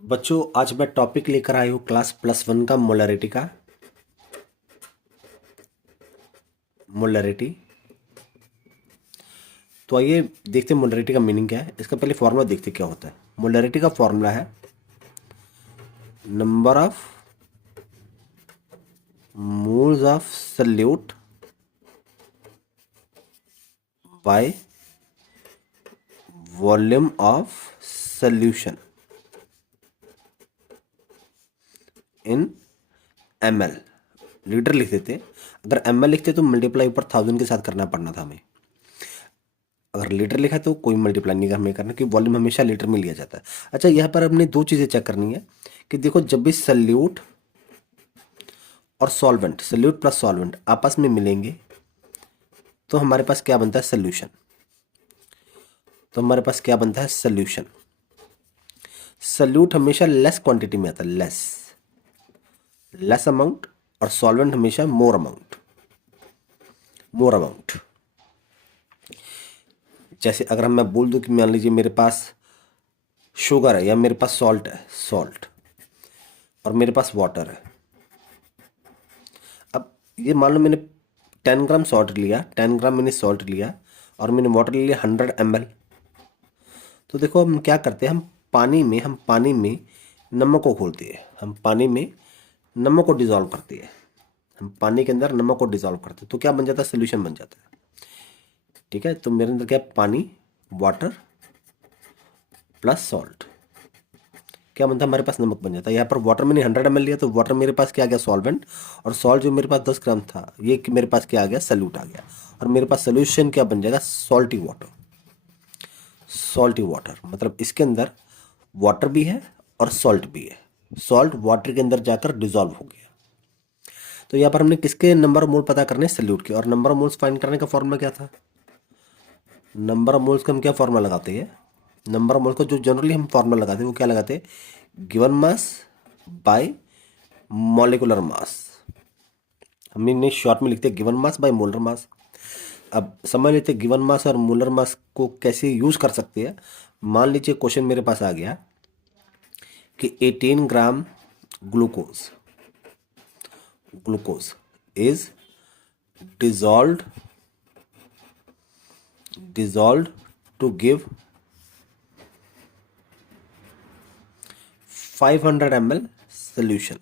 बच्चों आज मैं टॉपिक लेकर आई हूँ क्लास +1 का मोलरिटी का। मोलरिटी तो आइए देखते हैं मोलरिटी का मीनिंग क्या है। इसका पहले फॉर्मूला देखते क्या होता है। मोलरिटी का फॉर्मूला है number of moles of solute by volume of solution in ml। Litre लिख देते, अगर ml लिखते तो मल्टीप्लाई ऊपर 1000 के साथ करना पड़ना था हमें। अगर लीटर लिखा है तो कोई मल्टीप्लाई नहीं हमें करना, क्योंकि वॉल्यूम हमेशा लीटर में लिया जाता है। अच्छा, यहाँ पर हमने दो चीज़ें चेक करनी है कि देखो, जब भी सल्यूट और सॉल्वेंट, सल्यूट प्लस सॉल्वेंट आपस में मिलेंगे तो हमारे पास क्या बनता है, सोल्यूशन। तो हमारे पास क्या बनता है, सोल्यूशन। सल्यूट हमेशा लेस क्वांटिटी में आता है, लेस अमाउंट, और सॉल्वेंट हमेशा मोर अमाउंट। जैसे अगर मैं बोल दूं कि मान लीजिए मेरे पास शुगर है या मेरे पास सॉल्ट है, और मेरे पास वाटर है। अब ये मान लो मैंने 10 ग्राम सॉल्ट लिया, 10 ग्राम मैंने सॉल्ट लिया और मैंने वाटर ले लिया 100 ml। तो देखो हम क्या करते हैं, हम पानी में नमक को घोलते हैं, हम पानी में नमक को डिजोल्व करते हैं, हम पानी के अंदर नमक को डिजोल्व करते हैं, तो क्या बन जाता है, सोल्यूशन बन जाता है। ठीक है, तो मेरे अंदर क्या है, पानी, वाटर प्लस सॉल्ट, क्या बनता है, हमारे पास नमक बन जाता है। यहाँ पर वाटर मैंने 100 ml लिया तो वाटर मेरे पास क्या आ गया, सॉल्वेंट, और सॉल्ट जो मेरे पास 10 ग्राम था ये मेरे पास क्या आ गया, सल्यूट आ गया, और मेरे पास सोल्यूशन क्या बन जाएगा, सॉल्टी वाटर। मतलब इसके अंदर वाटर भी है और सॉल्ट भी है, सॉल्ट वाटर के अंदर जाकर डिजोल्व हो गया। तो यहाँ पर हमने किसके नंबर मोल पता करने, सल्यूट के। और नंबर मोल्स फाइंड करने का फॉर्मूला क्या था, नंबर मोल्स का हम क्या फॉर्मूला लगाते हैं, नंबर मोल्स को जो जनरली हम फॉर्मूला लगाते हैं वो क्या लगाते हैं, given mass by molecular mass. हमने शॉर्ट में लिखते हैं given mass by molar mass. अब समझ लेते हैं गिवन मास और मोलर मास को कैसे यूज कर सकते हैं। मान लीजिए क्वेश्चन मेरे पास आ गया कि 18 gram glucose is dissolved to give 500 ml solution।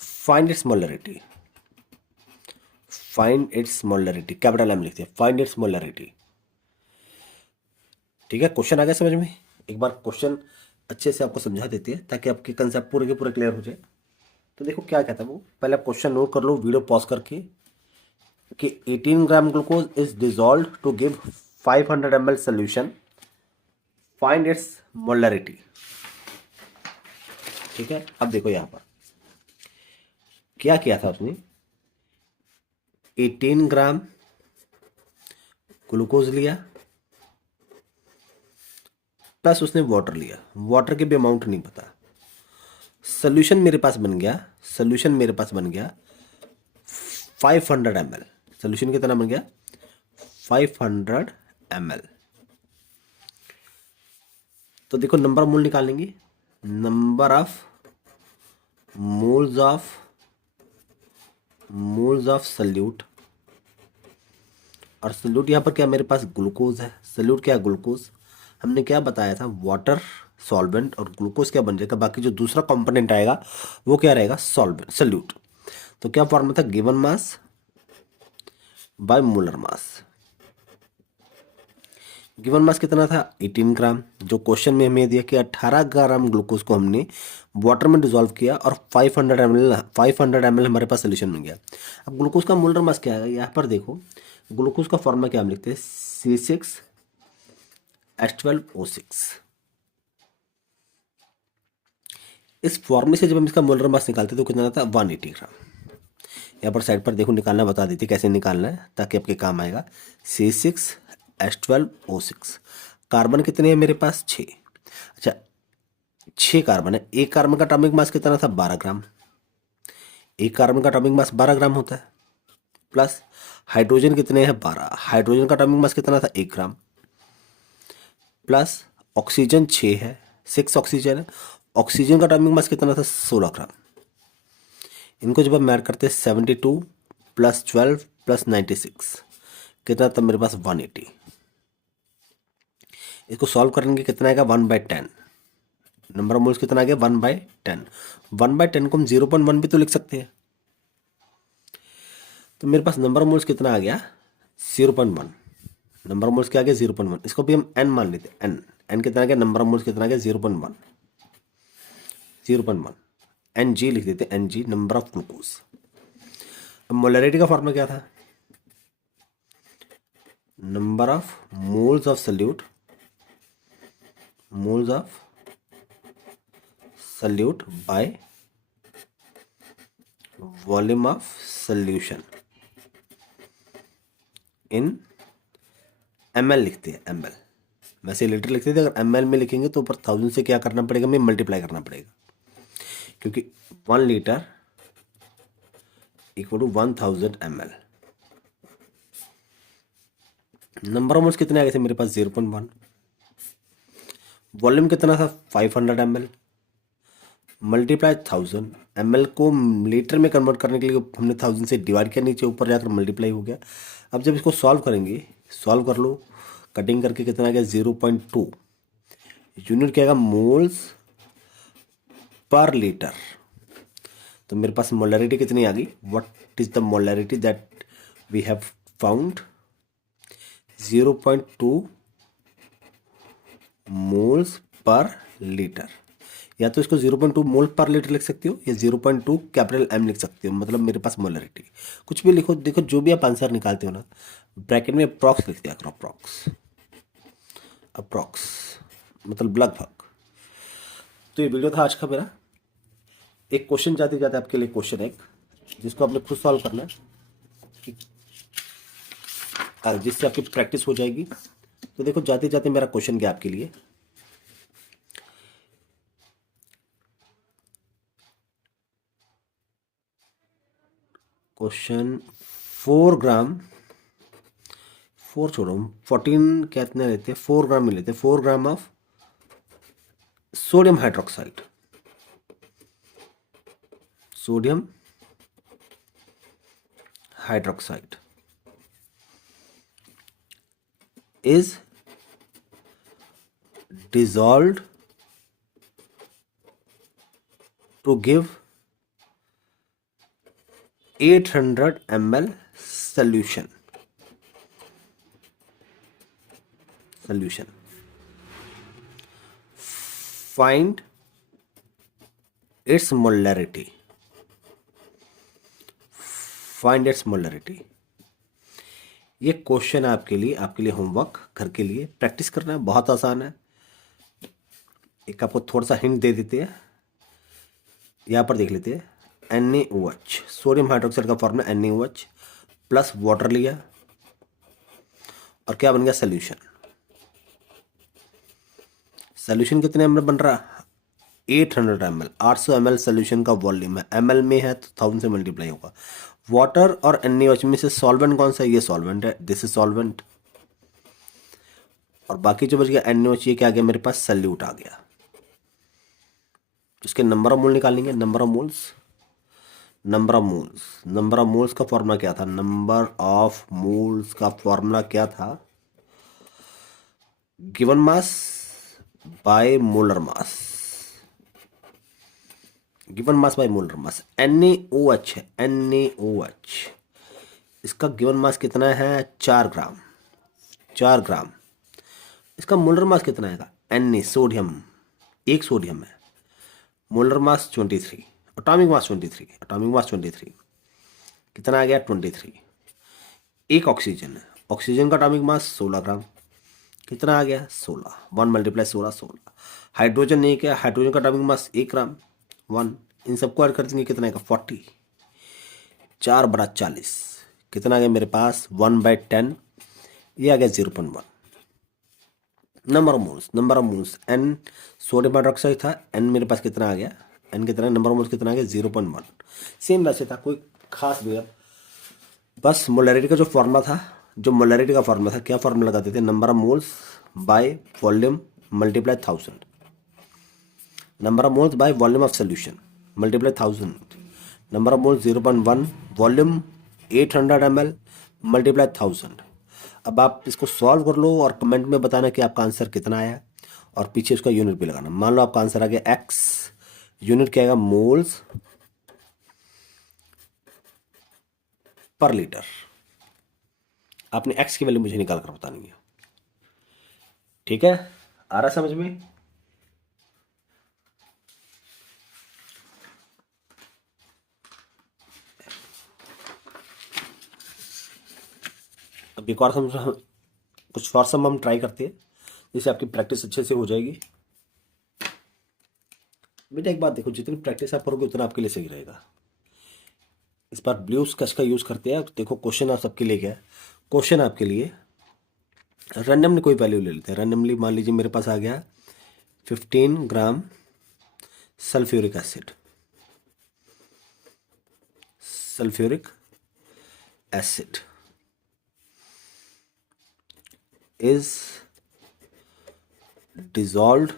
Find its molarity, capital M लिखते हैं, फाइंड इट्स मोलरिटी। ठीक है, क्वेश्चन आ गया समझ में। एक बार क्वेश्चन अच्छे से आपको समझा देते हैं ताकि आपके कंसेप्ट पूरे के पूरे क्लियर हो जाए। तो देखो क्या कहता है वो, पहले आप क्वेश्चन नोट कर लो वीडियो पॉज करके, कि 18 gram glucose is dissolve to give 500 ml solution, find its molarity. ठीक है, अब देखो यहां पर क्या किया था उसने, 18 ग्राम ग्लूकोज लिया प्लस उसने वाटर लिया, वाटर के भी अमाउंट नहीं पता। सोल्यूशन मेरे पास बन गया 500 ml। सोल्यूशन कितना बन गया, 500 ml। तो देखो नंबर मोल निकालेंगे, number of moles of salute, और सल्यूट यहाँ पर क्या मेरे पास ग्लूकोज है, सल्यूट क्या है, ग्लूकोज। हमने क्या बताया था, वाटर, सॉल्वेंट और ग्लूकोज क्या बन जाएगा, बाकी जो दूसरा कंपोनेंट आएगा वो क्या रहेगा, सल्यूट। तो क्या फॉर्मूला था, given mass by molar mass. Given mass कितना था, 18 ग्राम। जो क्वेश्चन में हमें दिया कि 18 ग्राम ग्लूकोज को हमने वाटर में डिजोल्व किया और 500 ml हमारे पास सोल्यूशन बन गया। अब ग्लूकोज का मोलर मास क्या है, यहाँ पर देखो ग्लूकोज का फॉर्मूला क्या हम लिखते हैं, C6H12O6। इस फॉर्मूले से जब हम इसका मोलर मास निकालते तो कितना आता है, 180 ग्राम। यहाँ पर साइड पर देखो निकालना बता देती कैसे निकालना है ताकि आपके काम आएगा। C6H12O6, कार्बन कितने हैं मेरे पास, 6। अच्छा 6 कार्बन है, एक कार्बन का एटॉमिक मास कितना था, 12 ग्राम। एक कार्बन का एटॉमिक मास 12 ग्राम होता है, प्लस हाइड्रोजन कितने हैं, 12। हाइड्रोजन का एटॉमिक मास कितना था, 1 ग्राम। प्लस ऑक्सीजन 6 है, 6 ऑक्सीजन है। ऑक्सीजन का एटॉमिक मास कितना था? 16 ग्राम। इनको जब हम ऐड करते हैं 72 प्लस 12 प्लस 96 कितना था मेरे पास? 180। इसको सॉल्व करेंगे कितना आएगा? 1/10। नंबर ऑफ मोल्स कितना आ गया? 1/10। 1/10 को हम 0.1 भी तो लिख सकते हैं। तो मेरे पास नंबर ऑफ मोल्स कितना आ गया? 0.1। नंबर ऑफ मोल्स क्या आ गया? 0.1। इसको भी हम एन मान लेते हैं। एन एन कितना आ गया? नंबर ऑफ मोल्स कितना आ गया? 0.1। 0.1 एन जी लिख देते हैं। N G number of glucose. अब मोलरिटी का फॉर्मूला क्या था? Number of moles of solute, moles of solute by volume of solution in ml लिखते हैं। ml वैसे लीटर लिखते थे, अगर ml में लिखेंगे तो ऊपर 1000 से क्या करना पड़ेगा? हमें मल्टीप्लाई करना पड़ेगा, क्योंकि 1 litre equal to 1000 ml। Number of moles कितने आ गए थे मेरे पास? 0.1। वॉल्यूम कितना था? 500 ml मल्टीप्लाई 1000। ml को लीटर में कन्वर्ट करने के लिए हमने 1000 से डिवाइड किया, नीचे ऊपर जाकर मल्टीप्लाई हो गया। अब जब इसको सॉल्व करेंगे, सॉल्व कर लो, कटिंग करके कितना आ गया? 0.2। यूनिट क्या आएगा? Moles per litre. तो मेरे पास मोलरिटी कितनी आ गई? What is the molarity that we have found? 0.2 moles per litre. या तो इसको 0.2 मोल पर लीटर लिख सकते हो, या 0.2 कैपिटल एम लिख सकते हो। मतलब मेरे पास मोलरिटी कुछ भी लिखो, देखो जो भी आप आंसर निकालते हो ना, ब्रैकेट में अप्रॉक्स लिख दिया करो। अप्रॉक्स, अप्रॉक्स मतलब लगभग। तो ये वीडियो था आज का मेरा। एक क्वेश्चन जाते जाते आपके लिए क्वेश्चन एक, जिसको आपने खुद सॉल्व करना है, जिससे आपकी प्रैक्टिस हो जाएगी। तो देखो जाते जाते मेरा क्वेश्चन क्या आपके लिए, क्वेश्चन 4 ग्राम, 4 छोड़ो, 14 कितने लेते हैं? 4 ग्राम में लेते हैं। 4 gram of sodium hydroxide, sodium hydroxide is dissolved to give 800 ml solution. Find its molarity. Find its molarity. ये क्वेश्चन है आपके लिए होमवर्क, घर के लिए प्रैक्टिस करना है। बहुत आसान है। एक आपको थोड़ा सा हिंट दे देते हैं, यहाँ पर देख लेते हैं। NaOH, सोडियम हाइड्रोक्साइड का फॉर्मूला NaOH प्लस वाटर लिया, और क्या बन गया? सोल्यूशन। सोल्यूशन कितने ml बन रहा? 800 ml। 800 ml सोल्यूशन का वॉल्यूम है। ml में है तो 1000 से मल्टीप्लाई होगा। वाटर और NaOH में से सॉल्वेंट कौन सा है? ये सॉल्वेंट है, दिस इज सॉल्वेंट। और बाकी जो बच गया NaOH, ये क्या आ गया मेरे पास? सल्यूट आ गया। इसके नंबर ऑफ मोल निकालेंगे। Number of moles, number of moles, number of moles का फॉर्मूला क्या था? नंबर ऑफ मोल्स का फॉर्मूला क्या था? Given mass by molar mass, given mass by molar mass. NaOH है, NaOH, इसका गिवन मास कितना है? 4 ग्राम, 4 ग्राम। इसका मोलर मास कितना आएगा? Na सोडियम, एक सोडियम है। Molar mass 23, atomic mass 23, atomic mass 23 कितना आ गया? 23। एक ऑक्सीजन है, ऑक्सीजन का एटॉमिक मास 16 ग्राम, कितना आ गया? 16। 1 मल्टीप्लाई 16, 16। हाइड्रोजन नहीं क्या? हाइड्रोजन का एटॉमिक मास 1 ग्राम, 1। इन सबको ऐड कर देंगे, कितना आएगा? 40। 4 बड़ा 40, कितना आ गया मेरे पास? 1/10। ये आ गया 0.1। Number of moles, number of moles, N sodium hydroxide था, एन मेरे पास कितना आ गया? एन कितना? नंबर ऑफ मोल्स कितना आ गया? 0.1। सेम वैसे था, कोई खास भी। अब बस मोलरिटी का जो फॉर्मूला था जो मोलरिटी का फॉर्मूला था, क्या फॉर्मूला लगाते थे, number of moles by volume multiply 1000, number of moles bye volume of solution multiply 1000, number of moles 0.1, volume 800 ml multiply 1000। अब आप इसको सॉल्व कर लो और कमेंट में बताना कि आपका आंसर कितना आया और पीछे उसका यूनिट भी लगाना। मान लो आपका आंसर आ गया x, यूनिट क्या आएगा, मोल्स पर लीटर। आपने x की वैल्यू मुझे निकाल कर बतानी है, ठीक है, आ रहा समझ में। अब एक और सम, कुछ और सम हम ट्राई करते हैं जिससे आपकी प्रैक्टिस अच्छे से हो जाएगी। बेटा एक बात देखो, जितनी प्रैक्टिस आप करोगे उतना आपके लिए सही रहेगा। इस बार ब्लू स्केच का यूज़ करते हैं। देखो क्वेश्चन आप सबके लिए क्या है, क्वेश्चन आपके लिए रैंडमली कोई वैल्यू ले लेते हैं। रैंडमली मान लीजिए मेरे पास आ गया 15 gram sulphuric acid, sulphuric acid is dissolved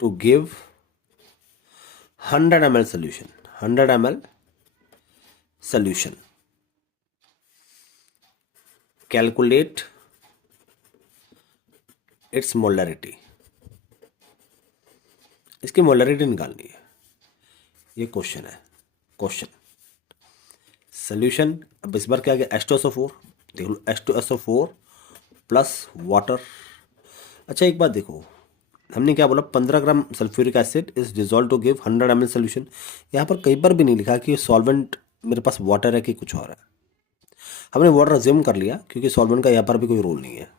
to give 100 ml solution, 100 ml solution. Calculate its molarity. इसकी मोलरिटी निकालनी है, ये क्वेश्चन है। क्वेश्चन सोल्यूशन, अब इस बार क्या आ गया, H2SO4, देख लो H2SO4 प्लस वाटर। अच्छा एक बात देखो, हमने क्या बोला, 15 gram sulphuric acid is dissolve to give 100 ml solution. यहाँ पर कहीं पर भी नहीं लिखा कि सॉल्वेंट मेरे पास वाटर है कि कुछ और है। हमने वाटर अज्यूम कर लिया क्योंकि सॉल्वेंट का यहाँ पर भी कोई रोल नहीं है।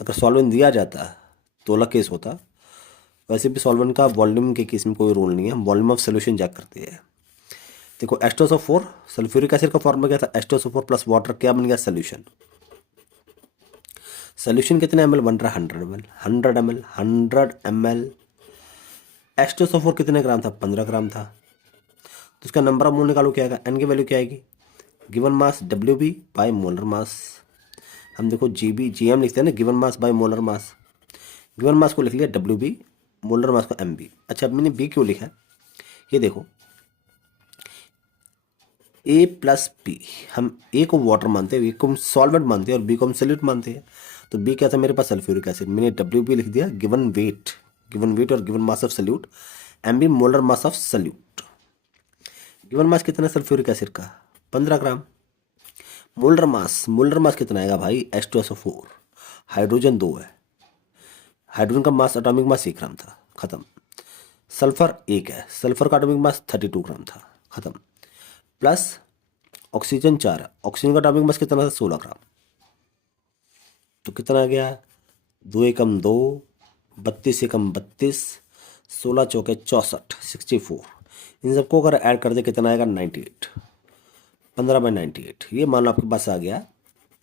अगर सॉल्वेंट दिया जाता तो अलग केस होता, वैसे भी सॉल्वेंट का वॉल्यूम के केस में कोई रोल नहीं है, हम वॉल्यूम ऑफ सोल्यूशन चेक करते हैं। देखो H2SO4 सल्फ्यूरिक एसिड का फॉर्मूला क्या था, H2SO4 प्लस वाटर, क्या बन गया, सोल्यूशन। सोल्यूशन कितने ml बन रहा है, 100 ml, 100 ml, 100 ml। H2SO4 कितने ग्राम था, 15 ग्राम था। तो उसका नंबर ऑफ मोल निकालो, क्या आएगा, n की वैल्यू क्या आएगी, given mass WB by molar mass. हम देखो GB GM लिखते हैं ना, given mass by molar mass. Given mass को लिख लिया WB, मोलर मास को MB। अच्छा अब मैंने B क्यों लिखा है, ये देखो A प्लस B, हम A को वाटर मानते हैं, A को हम सॉल्वेंट मानते हैं और B को हम सल्यूट मानते हैं। तो B क्या था मेरे पास, सल्फ्यूरिक एसिड, मैंने WB लिख दिया, गिवन वेट और given mass of solute, MB molar mass of solute. Given mass कितना है सल्फ्यूरिक एसिड का, 15 ग्राम। मोलर मास कितना आएगा भाई, H2SO4, हाइड्रोजन 2 है, हाइड्रोजन का मास एटॉमिक मास 1 ग्राम था, खत्म। सल्फर 1 है, सल्फर का एटॉमिक मास 32 ग्राम था, खत्म। प्लस ऑक्सीजन 4 है, ऑक्सीजन का एटॉमिक मास कितना था, 16 ग्राम। तो कितना आ गया, 2 एकम 2, 32 एकम 32, 16 चौके 64, 64। इन सबको अगर ऐड कर दे कितना आएगा, 98, 15/98। ये मान लो आपके पास आ गया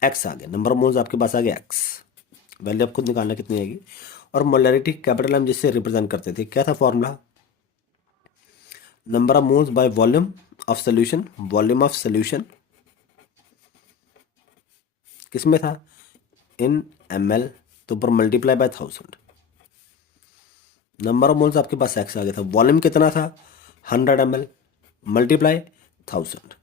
एक्स, आ गया नंबर ऑफ मोल्स आपके पास आ गया एक्स। वैल्यू आप खुद निकालना कितनी आएगी। और मोलरिटी कैपिटल एम जिससे रिप्रेजेंट करते थे, क्या था formula, number of moles bye volume of solution, volume of solution किसमें था, इन ml, तो ऊपर multiply by 1000। Number of moles आपके पास एक्स आ गया था, वॉल्यूम कितना था, 100 ml मल्टीप्लाई 1000।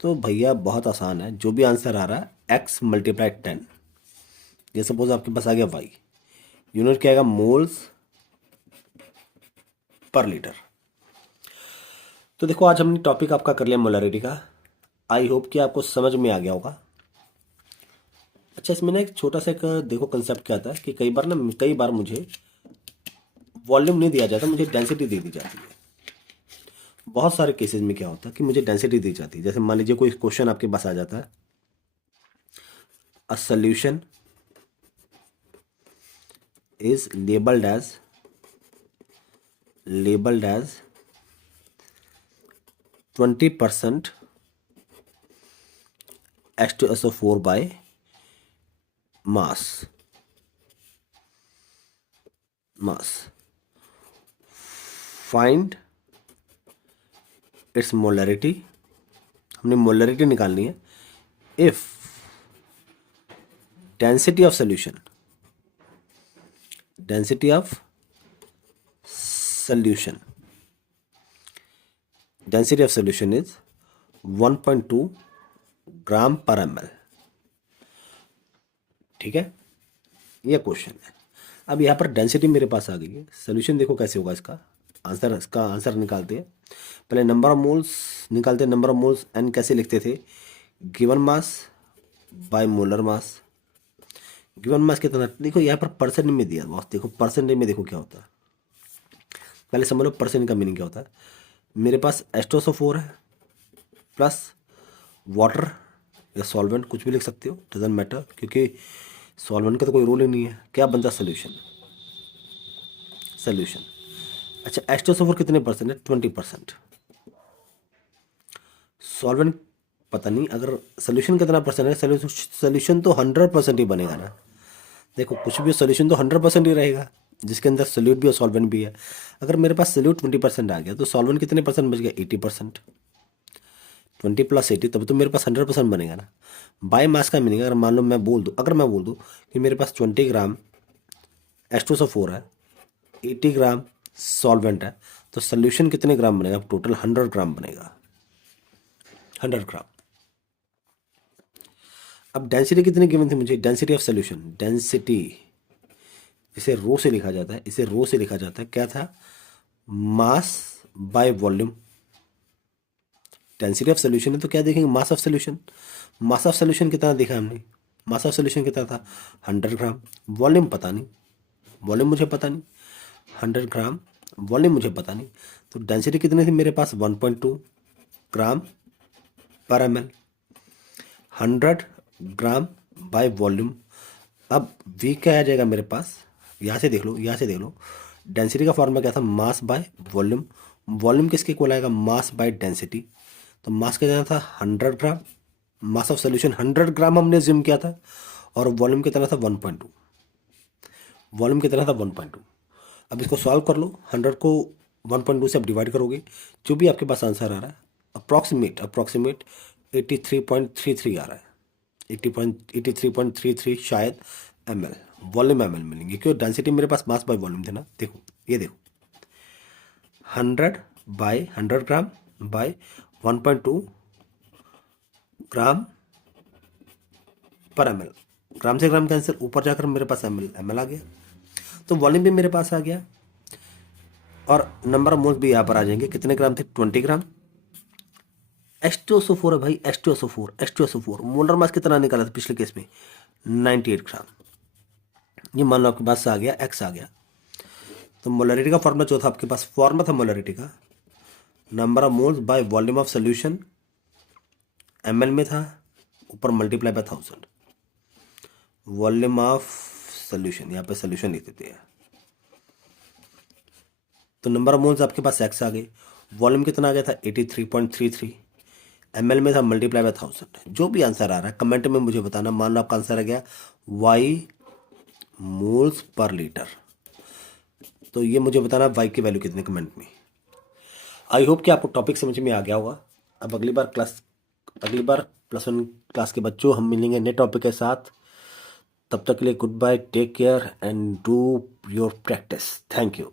तो भैया बहुत आसान है, जो भी आंसर आ रहा है x मल्टीप्लाई 10। ये सपोज आपके पास आ गया y, यूनिट क्या आएगा, मोल्स पर लीटर। तो देखो आज हमने टॉपिक आपका कर लिया मोलरिटी का। आई होप कि आपको समझ में आ गया होगा। अच्छा इसमें ना एक छोटा सा एक देखो कंसेप्ट क्या आता है कि कई बार मुझे वॉल्यूम नहीं दिया जाता, मुझे डेंसिटी दे दी जाती है। बहुत सारे केसेस में क्या होता है कि मुझे डेंसिटी दी जाती है। जैसे मान लीजिए कोई क्वेश्चन आपके पास आ जाता है, a solution is labelled as 20% H2SO4 by mass find its molarity. हमने मोलरिटी निकालनी है। If density of solution is 1.2 gram per ml। ठीक है, ये क्वेश्चन है। अब यहाँ पर डेंसिटी मेरे पास आ गई है। सोल्यूशन देखो कैसे होगा इसका आंसर निकालते हैं। पहले नंबर ऑफ मोल्स निकालते हैं। नंबर ऑफ मोल्स एन कैसे लिखते थे? Given mass by molar mass. Given mass कितना? देखो यहाँ पर परसेंट में दिया बॉस। देखो परसेंटेज में देखो क्या होता है। पहले समझ लो परसेंट का मीनिंग क्या होता है। मेरे पास H2SO4 है प्लस वाटर या सॉल्वेंट, कुछ भी लिख सकते हो, डजेंट मैटर, क्योंकि सॉल्वेंट का तो कोई रोल ही नहीं है। क्या बनता है? सोल्यूशन। अच्छा, H2SO4 कितने परसेंट है? 20%। सॉल्वेंट पता नहीं। अगर सोल्यूशन कितना परसेंट है? सोल्यूशन तो 100% ही बनेगा ना। देखो कुछ भी सोल्यूशन तो 100% ही रहेगा, जिसके अंदर सोल्यूट भी और सॉल्वेंट भी है। अगर मेरे पास सोल्यूट 20% आ गया तो सॉल्वेंट कितने परसेंट बच गया? 80%। 20 + 80, तब तो मेरे पास 100% बनेगा ना। बाय मास का मीनिंग, अगर मान लो मैं बोल दूँ कि मेरे पास 20 ग्राम H2SO4 है, 80 ग्राम सॉल्वेंट है, तो सोल्यूशन कितने ग्राम बनेगा? टोटल 100 ग्राम बनेगा। 100 ग्राम। अब डेंसिटी कितनी गिवन थी मुझे? डेंसिटी ऑफ सोल्यूशन, डेंसिटी इसे रो से लिखा जाता है। क्या था? Mass by volume. Density of solution है तो क्या देखेंगे? Mass of solution. Mass of solution कितना देखा हमने? मास ऑफ सोल्यूशन कितना था? 100 ग्राम। वॉल्यूम पता नहीं, वॉल्यूम मुझे पता नहीं। 100 ग्राम वॉल्यूम मुझे पता नहीं। तो डेंसिटी कितनी थी मेरे पास? 1.2 gram per ml। 100 gram by volume. अब V क्या आ जाएगा मेरे पास? यहाँ से देख लो डेंसिटी का फॉर्मूला क्या था? Mass by volume. वॉल्यूम किसके इक्वल आएगा? Mass by density. तो मास कितना था? 100 ग्राम। मास ऑफ सोल्यूशन 100 ग्राम हमने ज्यूम किया था, और वॉल्यूम कितना था? 1.2। अब इसको सॉल्व कर लो। 100 को 1.2 से आप डिवाइड करोगे, जो भी आपके पास आंसर आ रहा है अप्रॉक्सीमेट 83.33 आ रहा है। 83.33 शायद ml, वॉल्यूम ml मिलेंगे, क्योंकि डेंसिटी मेरे पास मास बाय वॉल्यूम थे ना। देखो ये देखो 100 ग्राम बाय 1.2 ग्राम पर ml। ग्राम से ग्राम कैंसिल, ऊपर जाकर मेरे पास ml आ गया, तो वॉल्यूम भी मेरे पास आ गया, और नंबर ऑफ मोल्स भी यहाँ पर आ जाएंगे। कितने ग्राम थे? 20 ग्राम। H2SO4 है भाई, H2SO4। मोलर मास कितना निकाला था पिछले केस में? 98 ग्राम। ये मान लो आपके पास आ गया, x आ गया। तो मोलरिटी का फॉर्मूला जो था आपके पास, फॉर्मूला था मोलरिटी का, number of moles bye volume of solution ml में था, ऊपर multiply by 1000। Volume of solution, यहाँ पे सोल्यूशन लिख देते हैं। तो नंबर ऑफ मोल्स आपके पास x आ गए। वॉल्यूम कितना आ गया था? 83.33। ml में था, मल्टीप्लाई बाय 1000। जो भी आंसर आ रहा है कमेंट में मुझे बताना। मान लो आपका आंसर आ गया y मोल्स पर लीटर, तो ये मुझे बताना y की वैल्यू कितनी कमेंट में। आई होप कि आपको टॉपिक समझ में आ गया होगा। अब अगली बार +1 क्लास के बच्चों हम मिलेंगे नए टॉपिक के साथ। तब तक के लिए good bye, take care and do your practice. Thank you.